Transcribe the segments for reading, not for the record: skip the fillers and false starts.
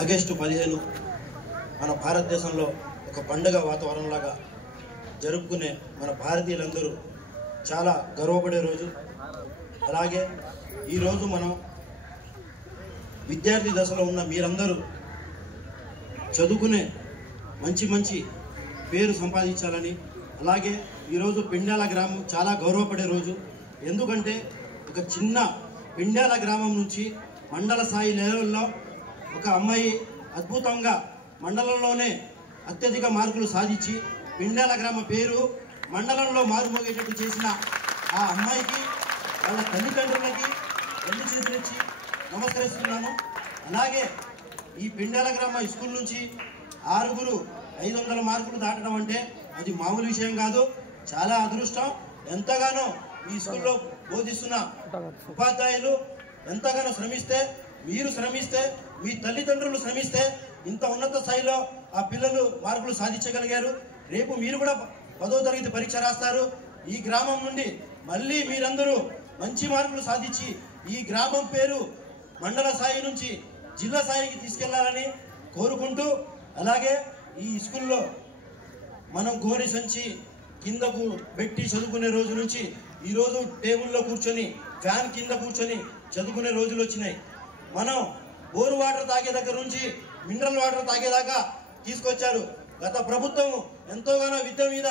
August 15 మన భారతదేశంలో ఒక పండుగ వాతావరణంలాగా జరుపుకునే మన భారతీయులందరూ చాలా గర్వపడే రోజు. అలాగే ఈరోజు మనం విద్యార్థి దశలో ఉన్న మీరందరూ చదువుకునే మంచి పేరు సంపాదించాలని, అలాగే ఈరోజు పెండ్యాల గ్రామం చాలా గౌరవపడే రోజు. ఎందుకంటే ఒక చిన్న పెండ్యాల గ్రామం నుంచి మండల స్థాయి లెవెల్లో ఒక అమ్మాయి అద్భుతంగా మండలంలోనే అత్యధిక మార్కులు సాధించి పెండ్యాల గ్రామ పేరు మండలంలో మారుమోగేటట్టు చేసిన ఆ అమ్మాయికి వాళ్ళ తల్లిదండ్రులకి రెండు చేతులిచ్చి నమస్కరిస్తున్నాను. అలాగే ఈ పెండ్యాల గ్రామ స్కూల్ నుంచి 6 500 మార్కులు దాటడం అంటే అది మామూలు విషయం కాదు, చాలా అదృష్టం. ఎంతగానో ఈ స్కూల్లో బోధిస్తున్న ఉపాధ్యాయులు ఎంతగానో శ్రమిస్తే, మీరు శ్రమిస్తే, మీ తల్లిదండ్రులు శ్రమిస్తే ఇంత ఉన్నత స్థాయిలో ఆ పిల్లలు మార్కులు సాధించగలిగారు. రేపు మీరు కూడా 10వ తరగతి పరీక్ష రాస్తారు. ఈ గ్రామం నుండి మళ్ళీ మీరందరూ మంచి మార్కులు సాధించి ఈ గ్రామం పేరు మండల స్థాయి నుంచి జిల్లా స్థాయికి తీసుకెళ్లాలని కోరుకుంటూ, అలాగే ఈ స్కూల్లో మనం గోరి సంచి కిందకు పెట్టి చదువుకునే రోజు నుంచి ఈరోజు టేబుల్లో కూర్చొని ఫ్యాన్ కింద కూర్చొని చదువుకునే రోజులు వచ్చినాయి. మనం బోరు వాటర్ తాగే దగ్గర నుంచి మినరల్ వాటర్ తాగేదాకా తీసుకొచ్చారు. గత ప్రభుత్వం ఎంతోగానో విద్య మీద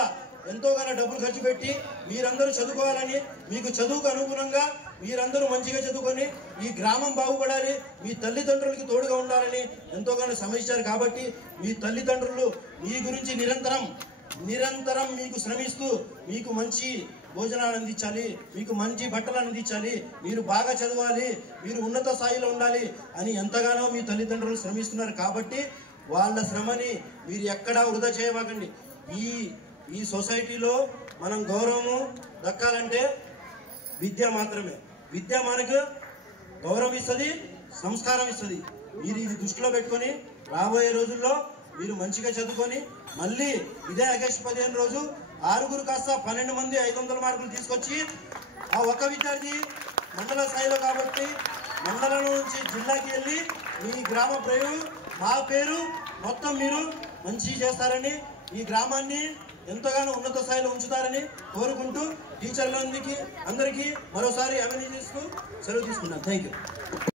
ఎంతోగానో డబ్బులు ఖర్చు పెట్టి మీరందరూ చదువుకోవాలని, మీకు చదువుకు అనుగుణంగా మీరందరూ మంచిగా చదువుకొని ఈ గ్రామం బాగుపడాలి, మీ తల్లిదండ్రులకి తోడుగా ఉండాలని ఎంతోగానో శ్రమించారు. కాబట్టి మీ తల్లిదండ్రులు మీ గురించి నిరంతరం మీకు శ్రమిస్తూ మీకు మంచి భోజనాలు అందించాలి, మీకు మంచి బట్టలు అందించాలి, మీరు బాగా చదవాలి, మీరు ఉన్నత స్థాయిలో ఉండాలి అని ఎంతగానో మీ తల్లిదండ్రులు శ్రమిస్తున్నారు. కాబట్టి వాళ్ళ శ్రమని మీరు ఎక్కడా వృధా చేయమాకండి. ఈ సొసైటీలో మనం గౌరవము దక్కాలంటే విద్య మాత్రమే. విద్య మనకు గౌరవం ఇస్తుంది, సంస్కారం ఇస్తుంది. మీరు ఇది దృష్టిలో పెట్టుకొని రాబోయే రోజుల్లో మీరు మంచిగా చదువుకొని మళ్ళీ ఇదే ఆగస్టు 15 రోజు 6 కాస్త 12 మంది 500 మార్కులు తీసుకొచ్చి ఆ ఒక్క విద్యార్థి మండల స్థాయిలో కాబట్టి మండలం నుంచి జిల్లాకి వెళ్ళి మీ గ్రామ పేరు మా పేరు మొత్తం మీరు మంచి చేస్తారని, ఈ గ్రామాన్ని ఎంతగానో ఉన్నత స్థాయిలో ఉంచుతారని కోరుకుంటూ టీచర్లందరికీ అందరికీ మరోసారి అభినందిస్తూ సెలవు తీసుకున్నాను. Thank you.